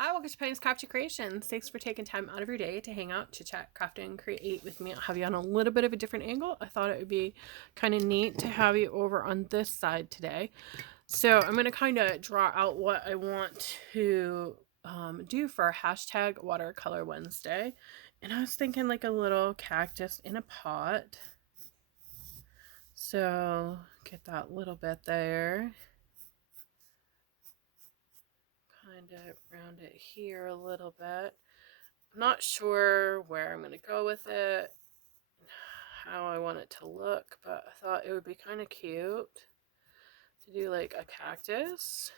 Hi, welcome to Penny's Crafty Creations. Thanks for taking time out of your day to hang out, chit chat, craft, and create with me. I'll have you on a little bit of a different angle. I thought it would be kind of neat to have you over on this side today. So I'm going to kind of draw out what I want to do for hashtag Watercolor Wednesday. And I was thinking like a little cactus in a pot. So get that little bit there. Kind of round it here a little bit. I'm not sure where I'm going to go with it, how I want it to look, but I thought it would be kind of cute to do like a cactus,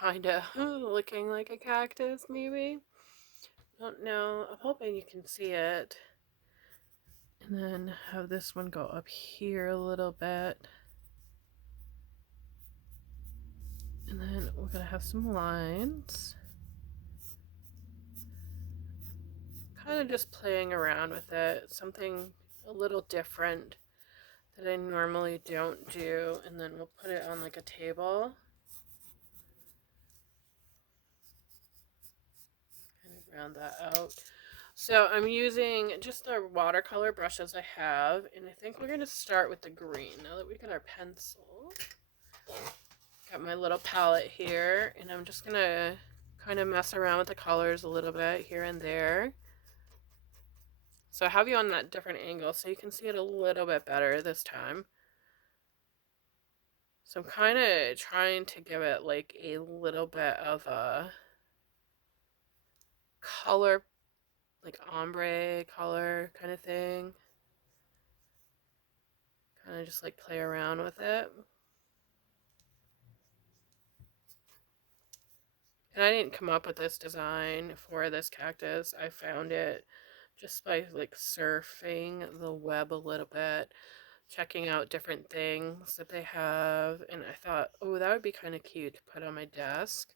kind of looking like a cactus maybe. Don't know. I'm hoping you can see it. And then have this one go up here a little bit. And then we're going to have some lines. Kind of just playing around with it, something a little different that I normally don't do, and then we'll put it on like a table. Kind of round that out. So I'm using just the watercolor brushes I have, and I think we're going to start with the green now that we got our pencil. Got my little palette here, and I'm just going to kind of mess around with the colors a little bit here and there. So I have you on that different angle so you can see it a little bit better this time. So I'm kind of trying to give it like a little bit of a color, like ombre color kind of thing. Kind of just like play around with it. And I didn't come up with this design for this cactus. I found it just by like surfing the web a little bit, checking out different things that they have, and I thought, oh, that would be kind of cute to put on my desk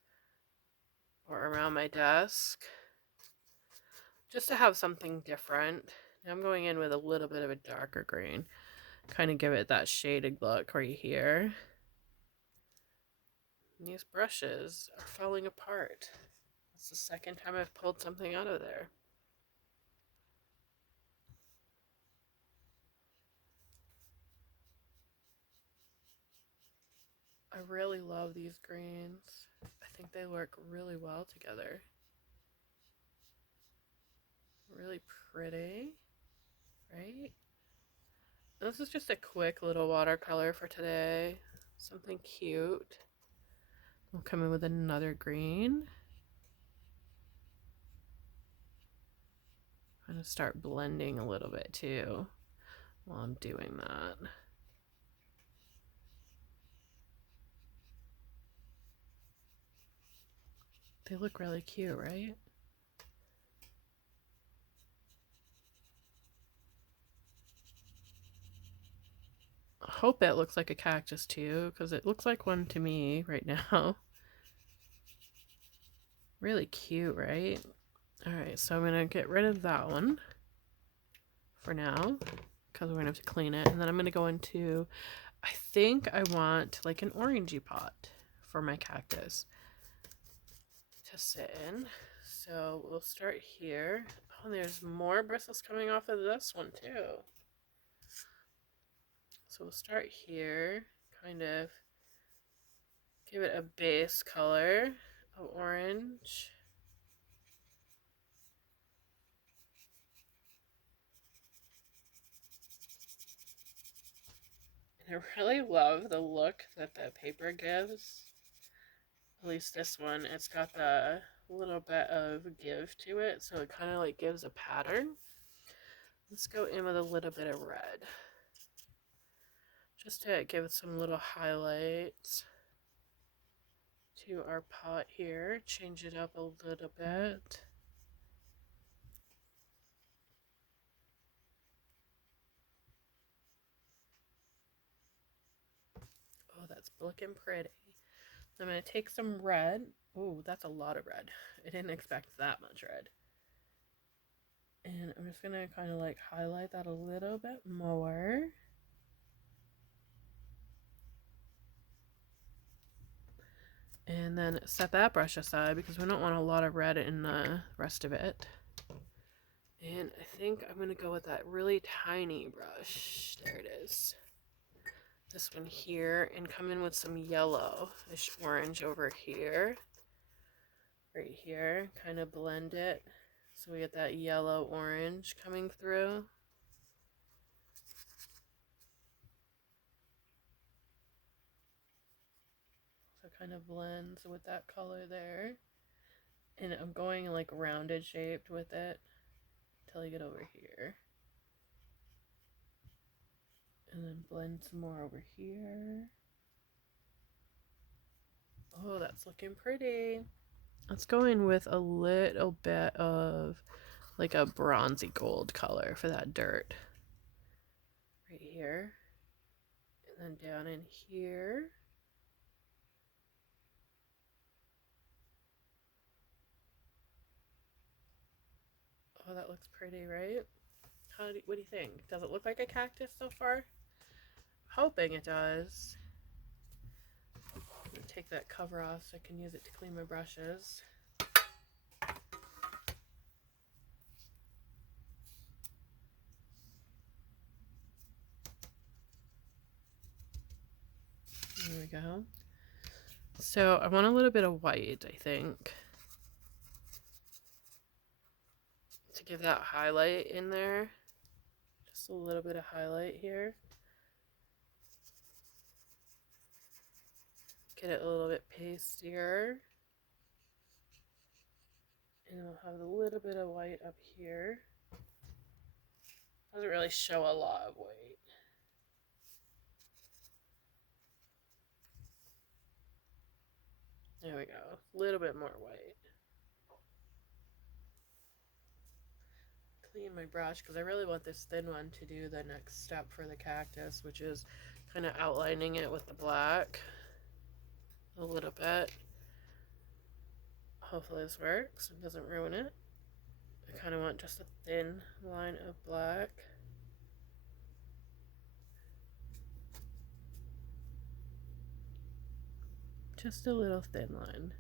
or around my desk, just to have something different. Now I'm going in with a little bit of a darker green, kind of give it that shaded look right here. And these brushes are falling apart. It's the second time I've pulled something out of there. I really love these greens. I think they work really well together. Really pretty, right? This is just a quick little watercolor for today. Something cute. We'll come in with another green. I'm going to start blending a little bit too while I'm doing that. They look really cute, right? I hope it looks like a cactus too, because it looks like one to me right now. Really cute, right? Alright, so I'm going to get rid of that one for now, because we're going to have to clean it. And then I'm going to go into, I think I want like an orangey pot for my cactus to sit in. So we'll start here. Oh, there's more bristles coming off of this one too. So we'll start here, kind of give it a base color of orange. And I really love the look that the paper gives. At least this one, it's got the little bit of give to it, so it kind of like gives a pattern. Let's go in with a little bit of red, just to give it some little highlights to our pot here. Change it up a little bit. Oh, that's looking pretty. I'm going to take some red. Oh, that's a lot of red. I didn't expect that much red. And I'm just going to kind of like highlight that a little bit more. And then set that brush aside because we don't want a lot of red in the rest of it. And I think I'm going to go with that really tiny brush. There it is. This one here, and come in with some yellowish orange over here. Right here. Kind of blend it so we get that yellow orange coming through. So kind of blends with that color there. And I'm going like rounded shaped with it until I get over here. And then blend some more over here. Oh, that's looking pretty. Let's go in with a little bit of like a bronzy gold color for that dirt. Right here. And then down in here. Oh, that looks pretty, right? What do you think? Does it look like a cactus so far? I'm hoping it does. I'm gonna take that cover off so I can use it to clean my brushes. There we go. So I want a little bit of white, I think, to give that highlight in there. Just a little bit of highlight here. Get it a little bit pastier. And we'll have a little bit of white up here. Doesn't really show a lot of white. There we go. A little bit more white. Clean my brush because I really want this thin one to do the next step for the cactus, which is kind of outlining it with the black a little bit. Hopefully this works and doesn't ruin it. I kind of want just a thin line of black. Just a little thin line.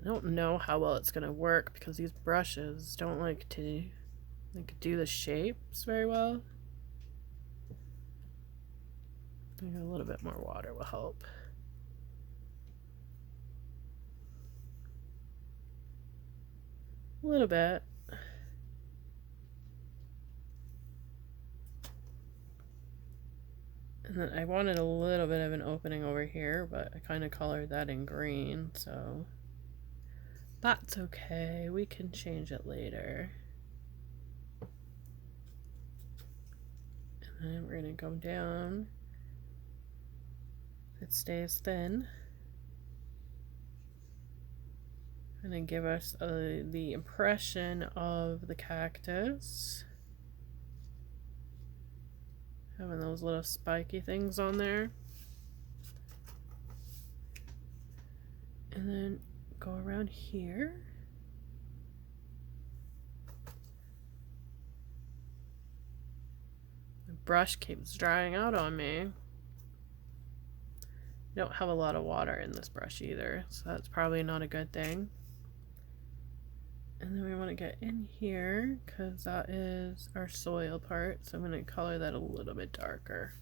I don't know how well it's going to work because these brushes don't like to do the shapes very well. Maybe a little bit more water will help. A little bit. And then I wanted a little bit of an opening over here, but I kind of colored that in green, so that's okay. We can change it later. And then we're going to go down. It stays thin. And then give us the impression of the cactus. Having those little spiky things on there. And then go around here. The brush keeps drying out on me. I don't have a lot of water in this brush either, so that's probably not a good thing. And then we want to get in here because that is our soil part, so I'm going to color that a little bit darker.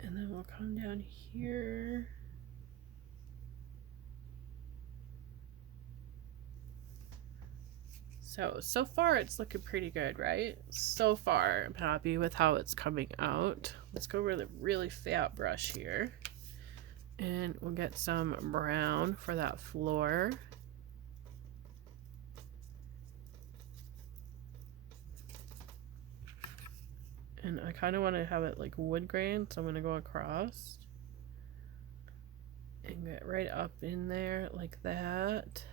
And then we'll come down here. So far it's looking pretty good, right? So far I'm happy with how it's coming out. Let's go with a really fat brush here. And we'll get some brown for that floor. And I kind of want to have it like wood grain, so I'm going to go across. And get right up in there like that.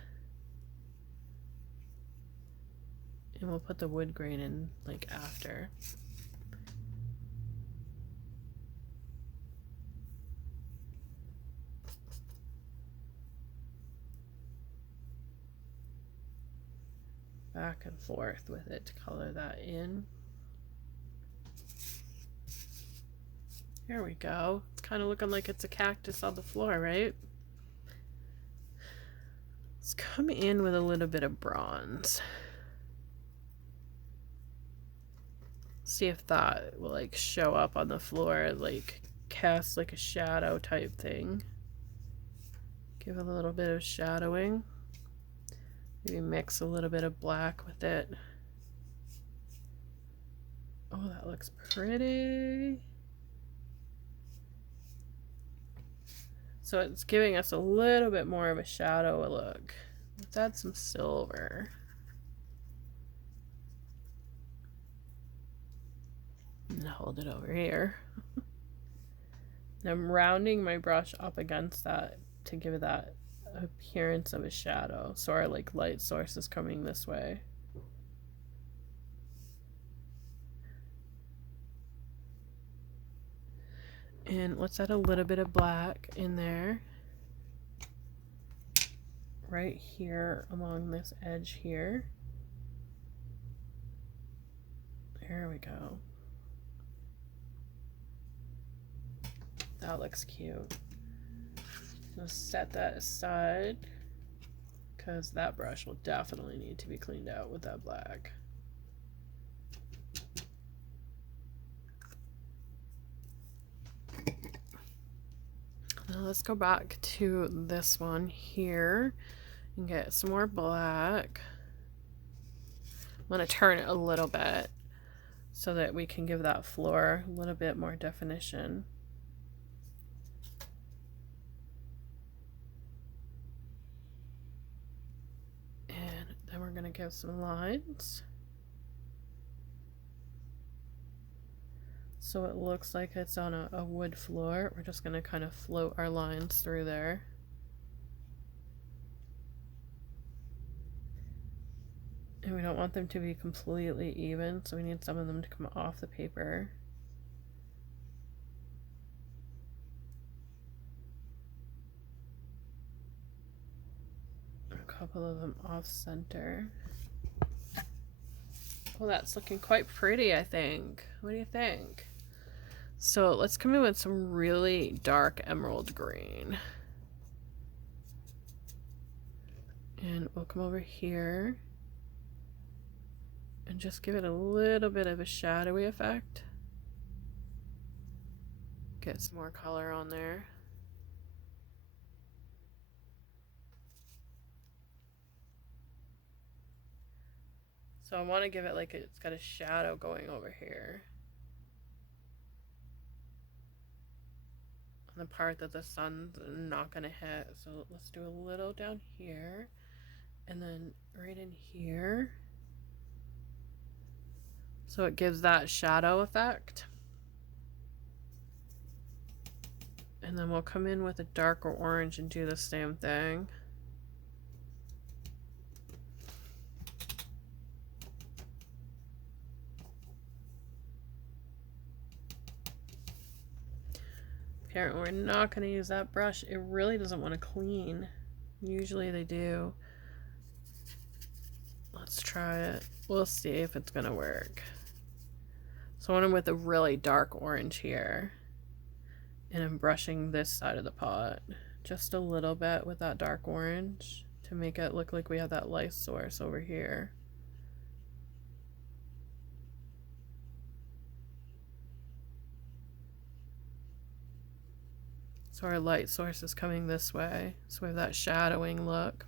And we'll put the wood grain in like after. Back and forth with it to color that in. There we go. It's kind of looking like it's a cactus on the floor, right? Let's come in with a little bit of bronze. See if that will like show up on the floor, like cast like a shadow type thing. Give it a little bit of shadowing. Maybe mix a little bit of black with it. Oh, that looks pretty. So it's giving us a little bit more of a shadow look. Let's add some silver. And hold it over here. And I'm rounding my brush up against that to give it that appearance of a shadow. So our like light source is coming this way. And let's add a little bit of black in there. Right here along this edge here. There we go. That looks cute. Let's set that aside because that brush will definitely need to be cleaned out with that black. Now let's go back to this one here and get some more black. I'm going to turn it a little bit so that we can give that floor a little bit more definition. And then we're going to give some lines. So it looks like it's on a wood floor. We're just going to kind of float our lines through there. And we don't want them to be completely even, so we need some of them to come off the paper. A couple of them off center. Well, that's looking quite pretty, I think. What do you think? So let's come in with some really dark emerald green. And we'll come over here and just give it a little bit of a shadowy effect. Get some more color on there. So I want to give it like it's got a shadow going over here. On the part that the sun's not going to hit. So let's do a little down here. And then right in here. So it gives that shadow effect. And then we'll come in with a darker orange and do the same thing. Apparently we're not going to use that brush. It really doesn't want to clean. Usually they do. Let's try it. We'll see if it's going to work. So I went in with a really dark orange here. And I'm brushing this side of the pot just a little bit with that dark orange to make it look like we have that light source over here. So our light source is coming this way. So we have that shadowing look.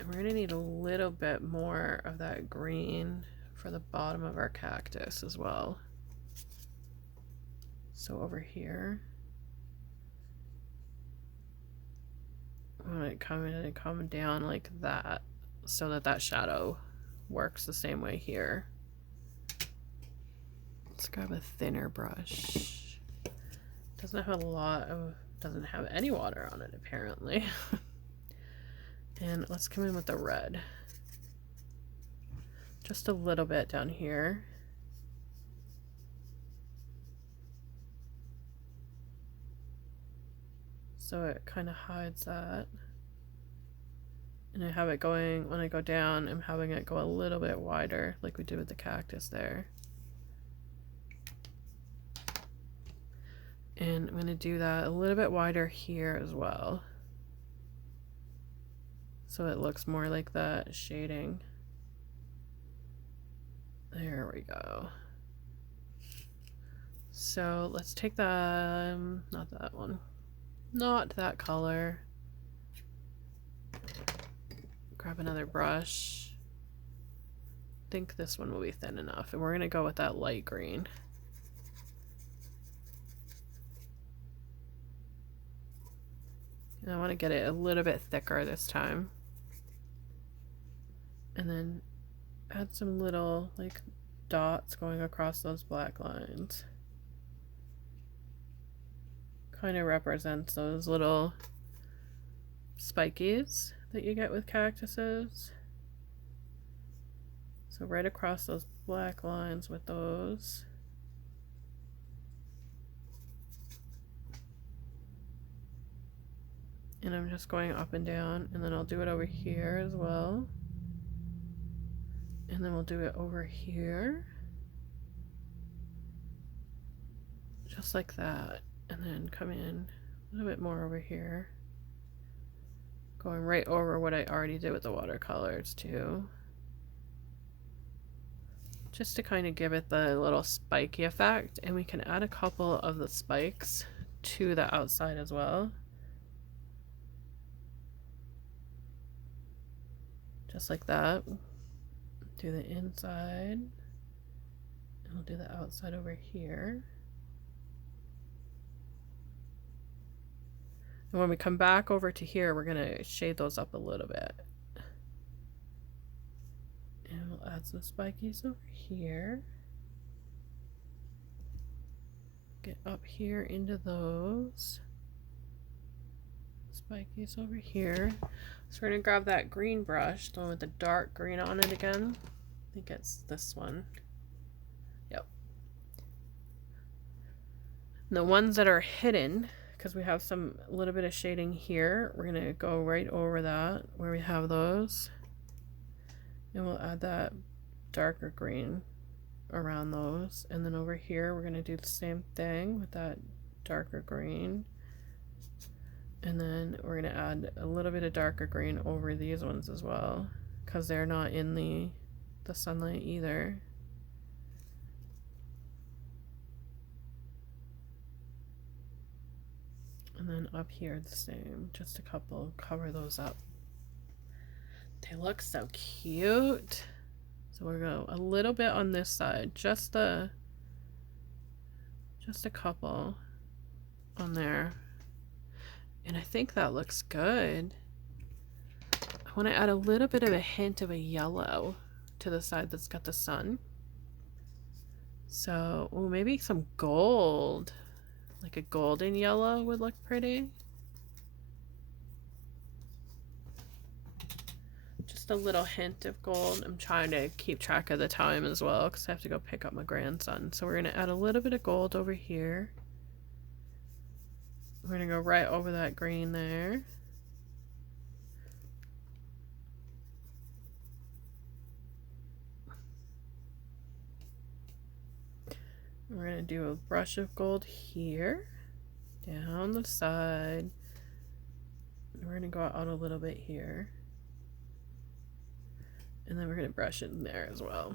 And we're going to need a little bit more of that green for the bottom of our cactus as well. So over here, I'm going to come in and come down like that so that that shadow works the same way here. Let's grab a thinner brush. Doesn't have a lot of, doesn't have any water on it apparently. And let's come in with the red. Just a little bit down here. So it kind of hides that. And I have it going, when I go down, I'm having it go a little bit wider like we did with the cactus there. And I'm going to do that a little bit wider here as well, so it looks more like that shading. There we go. So let's take the, not that one, not that color. Grab another brush. I think this one will be thin enough, and we're going to go with that light green. And I want to get it a little bit thicker this time. And then add some little like dots going across those black lines. Kind of represents those little spikies that you get with cactuses. So right across those black lines with those. And I'm just going up and down, and then I'll do it over here as well. And then we'll do it over here. Just like that. And then come in a little bit more over here. Going right over what I already did with the watercolors too. Just to kind of give it the little spiky effect. And we can add a couple of the spikes to the outside as well. Just like that. Do the inside. And we'll do the outside over here. And when we come back over to here, we're going to shade those up a little bit. And we'll add some spikies over here. Get up here into those. Spikies over here. So we're going to grab that green brush, the one with the dark green on it again. I think it's this one. Yep. And the ones that are hidden, because we have some little bit of shading here, we're going to go right over that where we have those. And we'll add that darker green around those. And then over here, we're going to do the same thing with that darker green. And then we're going to add a little bit of darker green over these ones as well, because they're not in the sunlight either. And then up here the same, just a couple, cover those up. They look so cute. So we're going to go a little bit on this side, just a couple on there. And I think that looks good. I want to add a little bit of a hint of a yellow to the side that's got the sun. So, well, maybe some gold. Like a golden yellow would look pretty. Just a little hint of gold. I'm trying to keep track of the time as well, because I have to go pick up my grandson. So we're going to add a little bit of gold over here. We're going to go right over that green there. We're going to do a brush of gold here, down the side. We're going to go out a little bit here. And then we're going to brush it in there as well.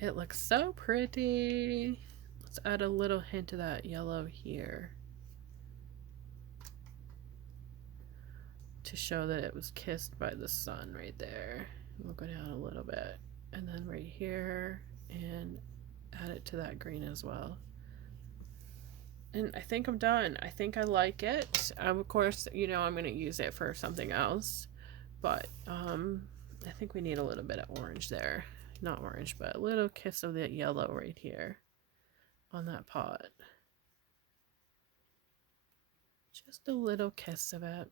It looks so pretty. Let's add a little hint of that yellow here to show that it was kissed by the sun right there. We'll go down a little bit, and then right here, and add it to that green as well. And I think I'm done. I think I like it. Of course, you know, I'm going to use it for something else, but I think we need a little bit of orange there. Not orange, but a little kiss of that yellow right here on that pot. Just a little kiss of it.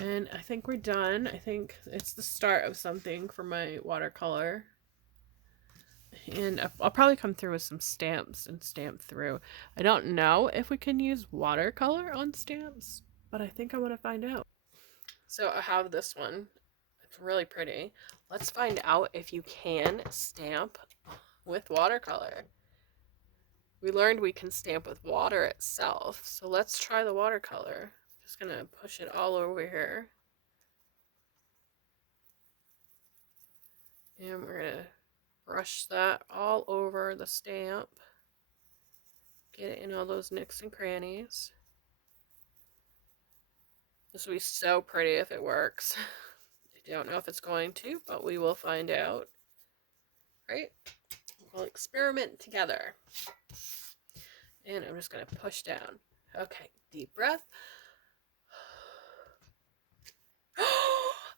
And I think we're done. I think it's the start of something for my watercolor. And I'll probably come through with some stamps and stamp through. I don't know if we can use watercolor on stamps, but I think I want to find out. So I have this one. It's really pretty. Let's find out if you can stamp with watercolor. We learned we can stamp with water itself, so let's try the watercolor. Just gonna push it all over here. And we're gonna brush that all over the stamp. Get it in all those nooks and crannies. This will be so pretty if it works. I don't know if it's going to, but we will find out. Right? We'll experiment together. And I'm just going to push down. Okay, deep breath.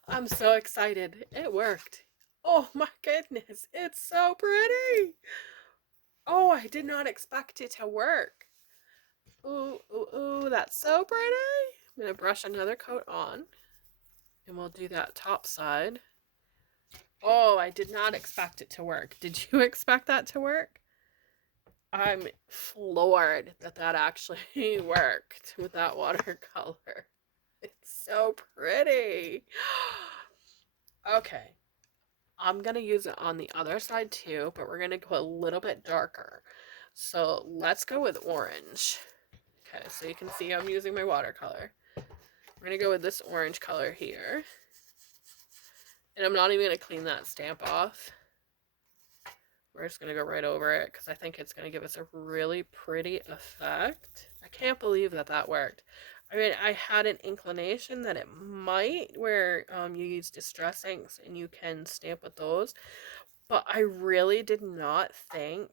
I'm so excited. It worked. Oh my goodness, it's so pretty. Oh, I did not expect it to work. Ooh, ooh, ooh, that's so pretty. I'm going to brush another coat on. And we'll do that top side. Oh, I did not expect it to work. Did you expect that to work? I'm floored that that actually worked with that watercolor. It's so pretty. Okay. I'm going to use it on the other side too, but we're going to go a little bit darker. So let's go with orange. Okay, so you can see I'm using my watercolor. We're going to go with this orange color here. And I'm not even going to clean that stamp off. We're just going to go right over it because I think it's going to give us a really pretty effect. I can't believe that that worked. I mean, I had an inclination that it might where you use distress inks and you can stamp with those. But I really did not think,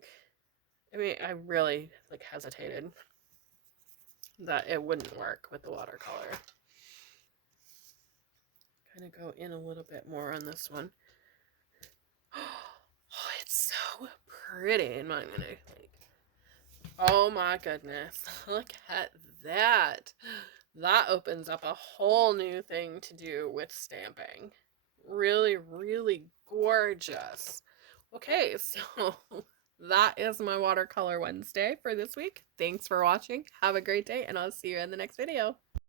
I mean, I really hesitated that it wouldn't work with the watercolor. Kind of go in a little bit more on this one. Oh, it's so pretty. And I'm gonna oh my goodness, look at that. That opens up a whole new thing to do with stamping. Really, really gorgeous. Okay, so that is my Watercolor Wednesday for this week. Thanks for watching. Have a great day, and I'll see you in the next video.